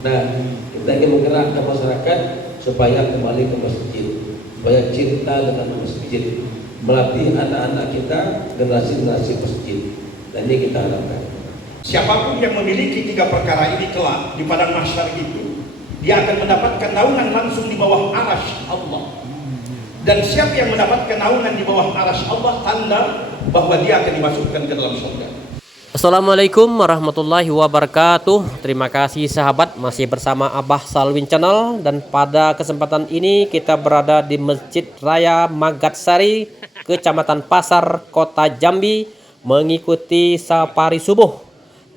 Nah, kita ingin menggerakkan masyarakat supaya kembali ke masjid, supaya cinta dengan masjid, melatih anak-anak kita generasi-generasi masjid. Dan ini kita harapkan. Siapapun yang memiliki tiga perkara ini kelak di padang mahsyar itu, dia akan mendapatkan naungan langsung di bawah arasy Allah. Dan siapa yang mendapatkan naungan di bawah arasy Allah, tanda bahwa dia akan dimasukkan ke dalam surga. Assalamualaikum warahmatullahi wabarakatuh. Terima kasih sahabat, masih bersama Abah Salwin Channel. Dan pada kesempatan ini kita berada di Masjid Raya Magatsari, Kecamatan Pasar, Kota Jambi, mengikuti safari subuh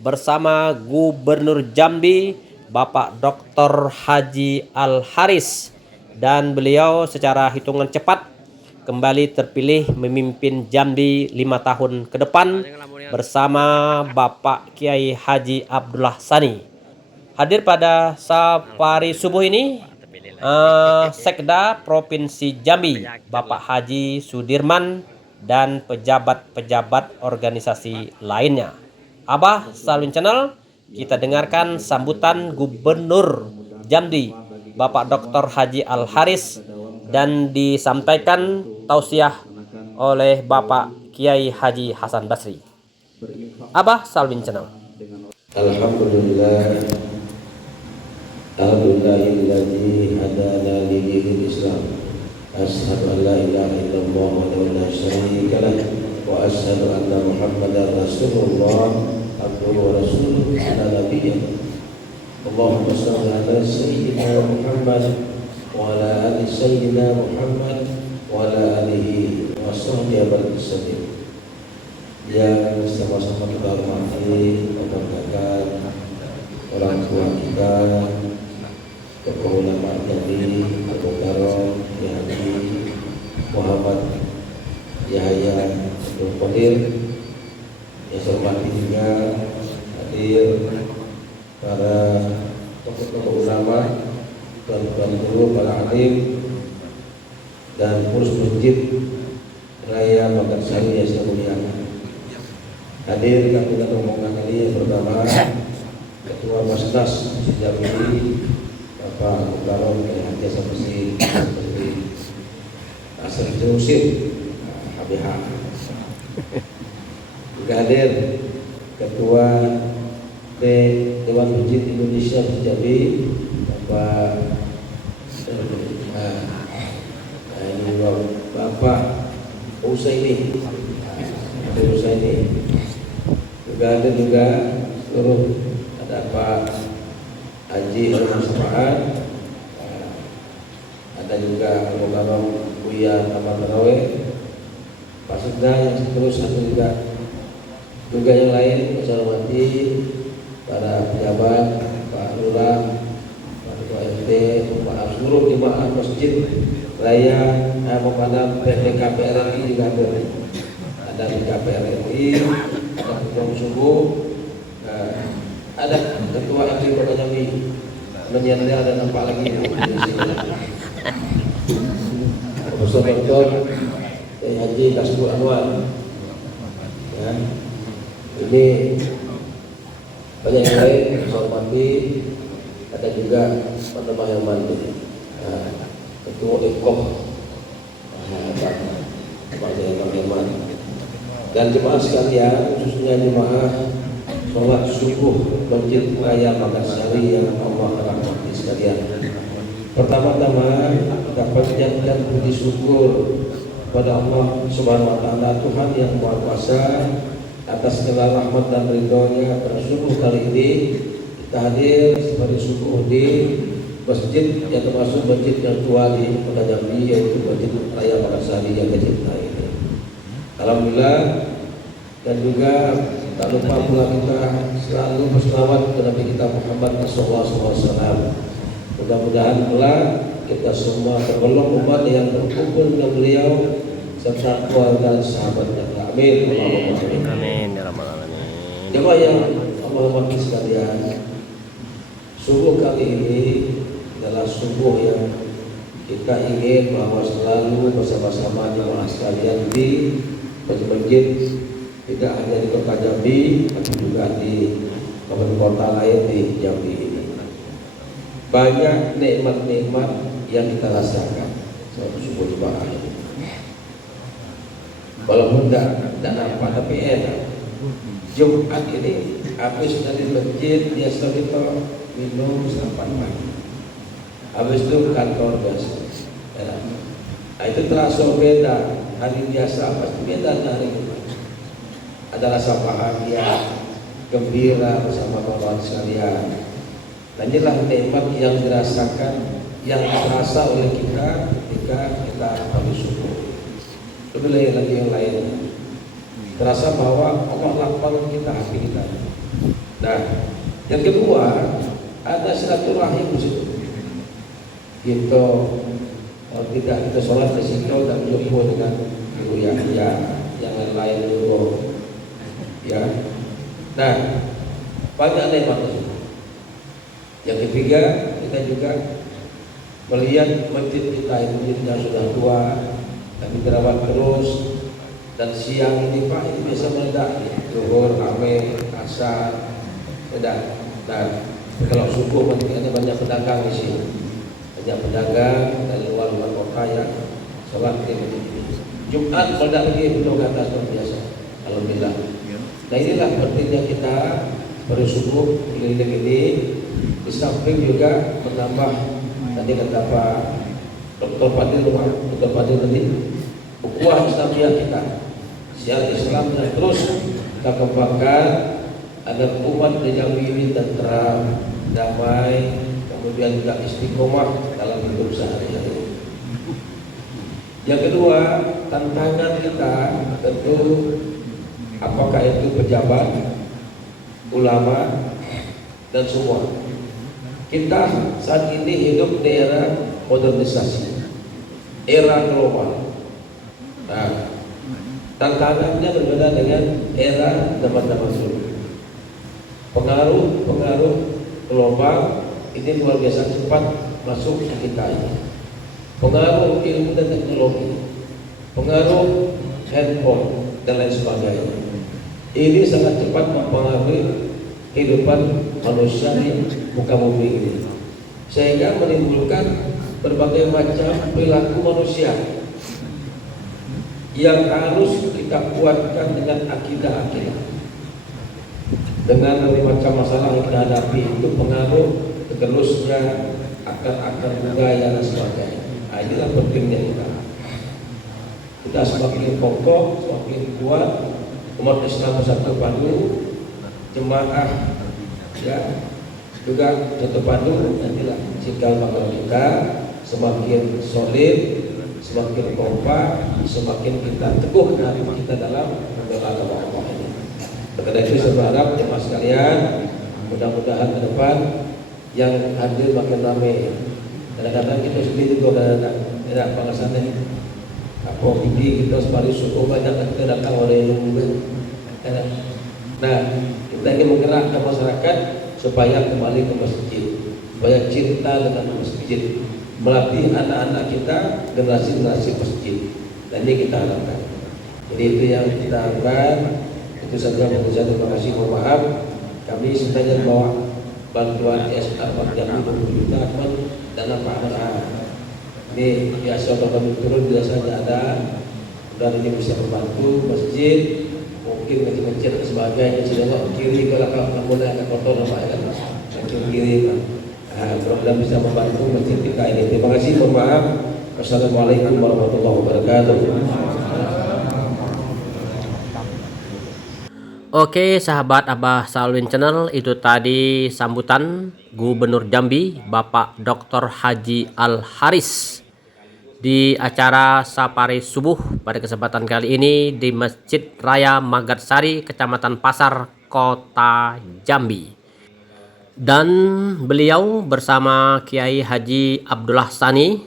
bersama Gubernur Jambi Bapak Dr. Haji Al-Haris. Dan beliau secara hitungan cepat kembali terpilih memimpin Jambi 5 tahun ke depan bersama Bapak Kiai Haji Abdullah Sani. Hadir pada safari subuh ini Sekda Provinsi Jambi Bapak Haji Sudirman dan pejabat-pejabat organisasi lainnya. Abah Salwin Channel, kita dengarkan sambutan Gubernur Jambi Bapak Dr. Haji Al-Haris dan disampaikan tausiah oleh Bapak Kiai Haji Hasan Basri. Abah Salwin Channel. Alhamdulillah, alhamdulillahilladzi hadana lidinil Islam. Asyhadu an la ilaha illallah wa la syarika lah wa asyhadu anna Muhammadar Rasulullah abduhu wa rasuluhu ala nabiyyina. Allahumma shalli ala sayyidina Muhammad wa ala ali sayyidina Muhammad wa ala alihi wa sahbihi wasallam. Yang sama-sama kita hormati, banggakan orang tua kita, tokoh ulama Jambi, Abu Karom, Haji Muhammad Yahya Abdul Qadir. Yang saya hormati juga hadir para tokoh-tokoh ulama, tuan-tuan guru, para alim, dan pengurus masjid Raya Magatsari yang saya muliakan. Hadir kami rombongan kali yang pertama Ketua Basnas Jambi Bapak Abu Karom Haji Hasan Basri Asri Terusin HBH. Juga hadir Ketua Dewan Masjid Indonesia Jambi Bapak Bapak Usaini. Juga ada juga seluruh, ada Pak Haji Al-Musafa'at, ada juga Abu Karom Buya Taman Taraweh, Pak Sekda yang seterusnya, juga yang lain. Saya hormati para pejabat, Pak Lurah, Pak Ketua RT, Pak seluruh jemaah Masjid Raya Muhammadiyah PPKP RI juga ada di KPRI, ada ketua subuh, ada ketua RT Kota Jambi, menyertai ada nampak lagi di sini. Profesor Dr. Haji Kasbul Anwar. Ya. Ini banyak yang lain, Profesor Mati, ada juga Pak yang Mati, Ketua Ekoh, Pak Jayaman. Dan jemaah sekalian, khususnya jemaah sholat subuh Masjid Raya Magatsari yang Allah rahmati sekalian. Pertama-tama kita panjatkan puji syukur pada Allah Subhanahu wa taala, Tuhan yang Maha Kuasa, atas segala rahmat dan ridhonya. Pada subuh kali ini kita hadir sebagai subuh di masjid yang termasuk masjid yang tua di Kota Jambi, yaitu Masjid Raya Magatsari yang kita ini. Alhamdulillah. Dan juga tak lupa pula kita selalu berselawat kepada Nabi kita Muhammad SAW. Mudah-mudahan pula kita semua tergolong umat yang berkumpul dengan beliau serta keluarga dan sahabatnya. Amin. Amin ya rabbal alamin. Jemaah yang Allah hormati sekalian, subuh kali ini adalah subuh yang kita ingin bahwa selalu bersama-sama jemaah sekalian di masjid, tidak hanya di Kota Jambi, tapi juga di kabupaten kota lain di Jambi ini. banyak nikmat-nikmat yang kita rasakan selama subuh jemaah ini. Walaupun tidak nampak tapi enak. Jumat ini habis dari masjid biasa kita minum sampai pagi. Habis itu kantor biasa. Enak. Nah, itu terasa beda. Hari biasa pasti beda dengan hari Jumat. Ada rasa bahagia, gembira bersama kawan sekalian. Dan inilah nikmat yang dirasakan, yang terasa oleh kita ketika kita habis subuh. Lebih lagi yang lain, terasa bahwa Allah lapang kita hati kita. Nah, yang kedua ada silaturahim di situ. Kita tidak kita sholat di situ dan jumpa dengan ibu yang lain dulu, ya. Nah, banyak nikmat di situ. Yang ketiga, kita juga melihat masjid kita ini yang sudah tua, tapi terawat terus. Dan siang ini Pak, ini biasa meledak, zuhur, rame, asar, meledak. Dan kalau subuh mungkin ada banyak pedagang di sini, banyak pedagang dari luar kota yang sholat di masjid ini. Jumat meledak lagi penuh ke atas luar biasa, alhamdulillah. Nah, inilah pentingnya kita pada subuh keliling ini. Di samping juga menambah tadi kata Pak Dr. Fadil tadi, ukhuwah Islamiyah kita, syiar Islam yang terus kita kembangkan agar umat di Jambi ini tenteram, damai, kemudian juga istiqomah dalam hidup sehari-hari. Yang kedua, tantangan kita tentu apakah itu pejabat, ulama, dan semua. Kita saat ini hidup di era modernisasi, era global. Nah, tantangannya berbeda dengan era zaman-zaman dulu. Pengaruh global ini luar biasa cepat masuk ke kita ini. Pengaruh ilmu dan teknologi, pengaruh handphone dan lain sebagainya. Ini sangat cepat mempengaruhi kehidupan manusia di muka bumi ini, sehingga menimbulkan berbagai macam perilaku manusia yang harus kita kuatkan dengan akidah-akidah. Dengan berbagai macam masalah yang kita hadapi itu pengaruh tergerusnya akar-akar budaya dan sebagainya. Nah, inilah pentingnya kita semakin kokoh, semakin kuat, umat Islam bersatu padu, jemaah ya juga satu padu, nantilah cikal bakal kita semakin solid, semakin kompak, semakin kita teguh hati kita dalam berdoa kepada Allah ini. Karena itu saya berharap jemaah sekalian, mudah-mudahan ke depan yang hadir makin ramai. Kadang-kadang kita sendiri juga tidak pengasannya apa ini kita separi suku banyak kita datang oleh ilmu. Nah, kita ingin menggerakkan masyarakat supaya kembali ke masjid, supaya cinta dengan masjid, melatih anak-anak kita generasi-generasi masjid. Dan ini kita harapkan. Jadi itu yang kita harapkan. Itu saja yang saya terima kasih. Mohon maaf, kami sebenarnya bawa bantuan CSR yang 20 juta dan apa ini biasa kalau kami turun biasanya ada, dan ini bisa membantu masjid. Mungkin kecil-kecil dan sebagainya, sedangkan kiri kalau mulai akan kotor nampak kan, kecil kiri kan. Mudah-mudahan bisa membantu masjid kita ini. Terima kasih, mohon maaf. Wassalamualaikum warahmatullahi wabarakatuh. Oke sahabat Abah Salwin Channel, itu tadi sambutan Gubernur Jambi Bapak Dr. Haji Al Haris di acara Sapari Subuh pada kesempatan kali ini di Masjid Raya Magatsari, Kecamatan Pasar, Kota Jambi. Dan beliau bersama Kiai Haji Abdullah Sani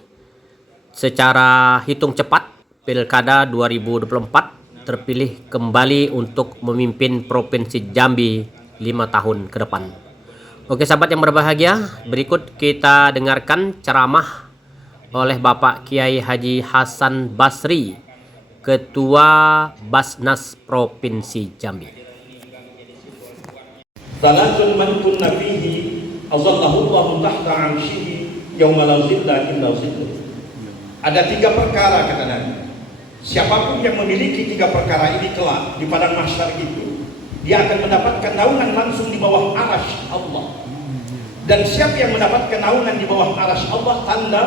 secara hitung cepat Pilkada 2024 terpilih kembali untuk memimpin Provinsi Jambi 5 tahun ke depan. Oke sahabat yang berbahagia, berikut kita dengarkan ceramah oleh Bapak Kiai Haji Hasan Basri, Ketua Basnas Provinsi Jambi. Salatun man kunna fihi azallahullahu tahta 'arsyihi yauma la zilla illa zilluh. Ada 3 perkara kata Nabi. Siapapun yang memiliki 3 perkara ini kelak di padang mahsyar itu, dia akan mendapatkan naungan langsung di bawah arasy Allah. Dan siapa yang mendapatkan naungan di bawah arasy Allah, tanda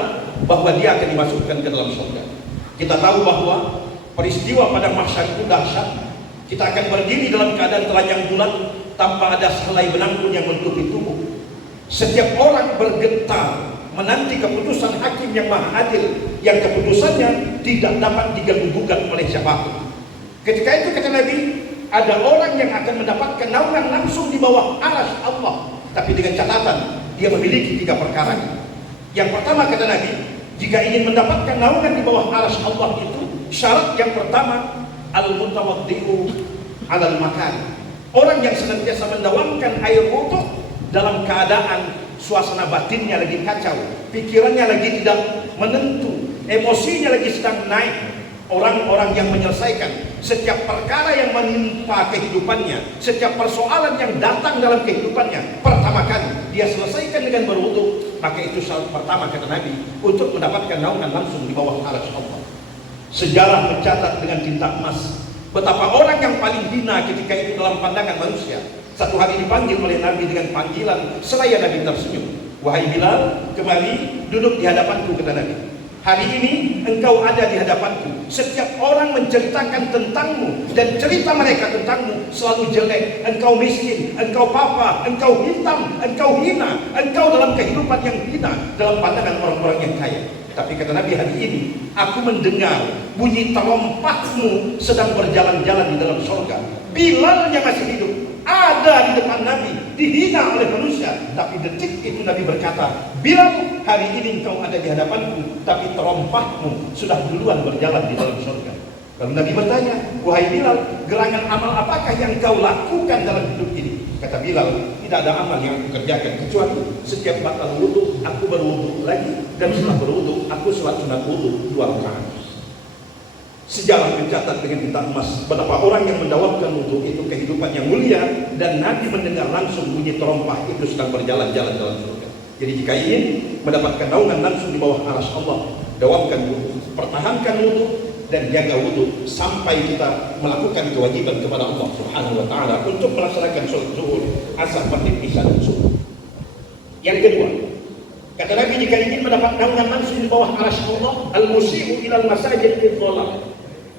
bahwa dia akan dimasukkan ke dalam surga. Kita tahu bahwa peristiwa padang mahsyar itu dahsyat. Kita akan berdiri dalam keadaan telanjang bulat tanpa ada sehelai benang pun yang menutupi tubuh. Setiap orang bergetar menanti keputusan hakim yang maha adil, yang keputusannya tidak dapat diganggu-gugat oleh siapapun. Ketika itu kata Nabi, ada orang yang akan mendapatkan naungan langsung di bawah arasy Allah, tapi dengan catatan dia memiliki 3 perkara. Yang pertama kata Nabi, jika ingin mendapatkan naungan di bawah arasy Allah itu, syarat yang pertama al-mutawaddi'u 'alal makan. Orang yang senantiasa mendawamkan air wudu dalam keadaan suasana batinnya lagi kacau, pikirannya lagi tidak menentu, emosinya lagi sedang naik. Orang-orang yang menyelesaikan setiap perkara yang menimpa kehidupannya, setiap persoalan yang datang dalam kehidupannya, pertama kali dia selesaikan dengan berwudu, maka itu syarat pertama kata Nabi untuk mendapatkan naungan langsung di bawah arasy Allah. Sejarah mencatat dengan tinta emas betapa orang yang paling hina ketika itu dalam pandangan manusia, satu hari dipanggil oleh Nabi dengan panggilan seraya Nabi tersenyum. Wahai Bilal, kemari duduk di hadapanku kata Nabi. Hari ini engkau ada di hadapanku. Setiap orang menceritakan tentangmu, dan cerita mereka tentangmu selalu jelek. Engkau miskin, engkau papa, engkau hitam, engkau hina, engkau dalam kehidupan yang hina dalam pandangan orang-orang yang kaya. Tapi kata Nabi, hari ini aku mendengar bunyi terompahmu sedang berjalan-jalan di dalam surga. Bilalnya masih hidup, ada di depan Nabi, dihina oleh manusia. Tapi detik itu Nabi berkata, Bilal, hari ini engkau ada di hadapanku, tapi terompahmu sudah duluan berjalan di dalam surga. Lalu Nabi bertanya, wahai Bilal, gerangan amal apakah yang kau lakukan dalam hidup ini? Kata Bilal, tidak ada amal yang aku kerjakan kecuali setiap batal wudu aku berwudu lagi, dan setelah berwudu aku sholat sunat wudu 2 rakaat. Sejarah mencatat dengan tinta emas betapa orang yang mendawamkan wudu itu kehidupan yang mulia, dan Nabi mendengar langsung bunyi terompah itu sedang berjalan-jalan dalam surga. Jadi jika ingin mendapatkan naungan langsung di bawah arasy Allah, dawamkan wudu, pertahankan wudu, dan jaga wudu sampai kita melakukan kewajiban kepada Allah Subhanahu wa taala untuk melaksanakan sholat zuhur, asar, maghrib, isya, dan subuh. Yang kedua, kata Nabi, jika ingin mendapat naungan langsung di bawah arasy Allah, al-musii'u ilal masajid fi dhalam.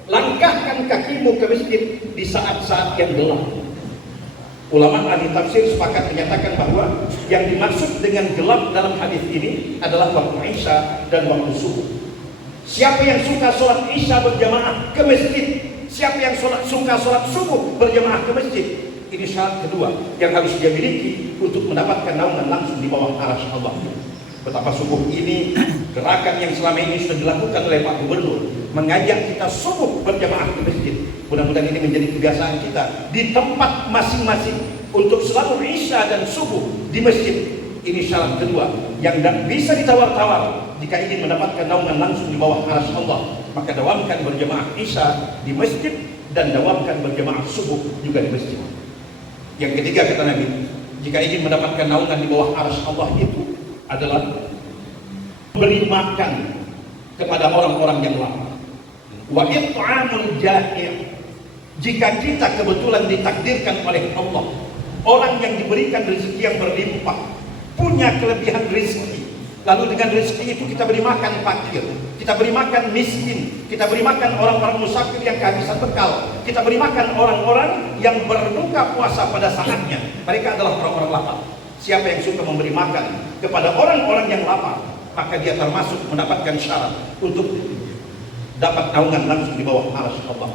Langkahkan kakimu ke masjid di saat-saat yang gelap. Ulama ahli tafsir sepakat menyatakan bahwa yang dimaksud dengan gelap dalam hadis ini adalah waktu Isya dan waktu subuh. Siapa yang suka sholat Isya berjamaah ke masjid, siapa yang suka sholat subuh berjamaah ke masjid, ini syarat kedua yang harus dia miliki untuk mendapatkan naungan langsung di bawah arasy Allah. Betapa subuh ini gerakan yang selama ini sudah dilakukan oleh Pak Gubernur, mengajak kita subuh berjamaah ke masjid. Mudah-mudahan ini menjadi kebiasaan kita di tempat masing-masing untuk selalu Isya dan subuh di masjid. Ini syarat kedua yang tidak bisa ditawar-tawar. Jika ingin mendapatkan naungan langsung di bawah arasy Allah, maka dawamkan berjamaah Isya di masjid dan dawamkan berjamaah subuh juga di masjid. Yang ketiga kata Nabi, jika ingin mendapatkan naungan di bawah arasy Allah itu adalah beri makan kepada orang-orang yang lapar. Wa it'amul ja'i'. Jika kita kebetulan ditakdirkan oleh Allah, orang yang diberikan rezeki yang berlimpah, punya kelebihan rezeki, lalu dengan rezeki itu kita beri makan fakir, kita beri makan miskin, kita beri makan orang-orang musafir yang kehabisan bekal, kita beri makan orang-orang yang berbuka puasa pada saatnya, mereka adalah orang-orang lapar. Siapa yang suka memberi makan kepada orang-orang yang lapar, maka dia termasuk mendapatkan syarat untuk dapat naungan langsung di bawah arasy Allah.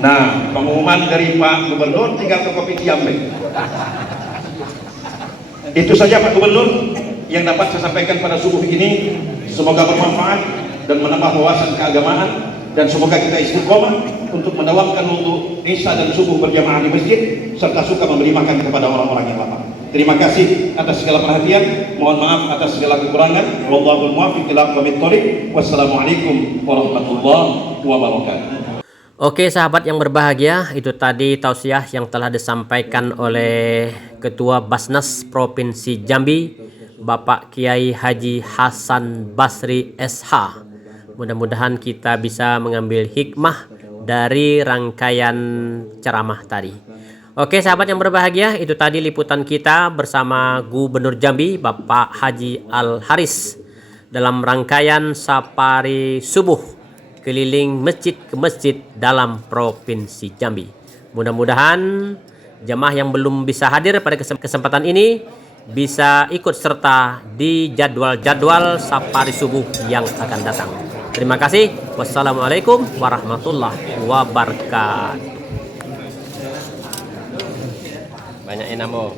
Nah, pengumuman dari Pak Gubernur tinggal ke kopi Kiambe. Itu saja Pak Gubernur yang dapat saya sampaikan pada subuh ini. Semoga bermanfaat dan menambah wawasan keagamaan, dan semoga kita istiqomah untuk mendawamkan wudu Isya dan subuh berjamaah di masjid, serta suka memberi makan kepada orang-orang yang lapar. Terima kasih atas segala perhatian. Mohon maaf atas segala kekurangan. Wallahul muwaffiq ila aqwamit thoriq. Wassalamualaikum warahmatullahi wabarakatuh. Oke sahabat yang berbahagia, itu tadi tausiah yang telah disampaikan oleh Ketua Basnas Provinsi Jambi, Bapak Kiai Haji Hasan Basri SH. Mudah-mudahan kita bisa mengambil hikmah dari rangkaian ceramah tadi. Oke sahabat yang berbahagia, itu tadi liputan kita bersama Gubernur Jambi, Bapak Haji Al Haris, dalam rangkaian Safari Subuh keliling masjid ke masjid dalam Provinsi Jambi. Mudah-mudahan jemaah yang belum bisa hadir pada kesempatan ini bisa ikut serta di jadwal-jadwal Safari Subuh yang akan datang. Terima kasih. Wassalamualaikum warahmatullahi wabarakatuh. Banyak enamo.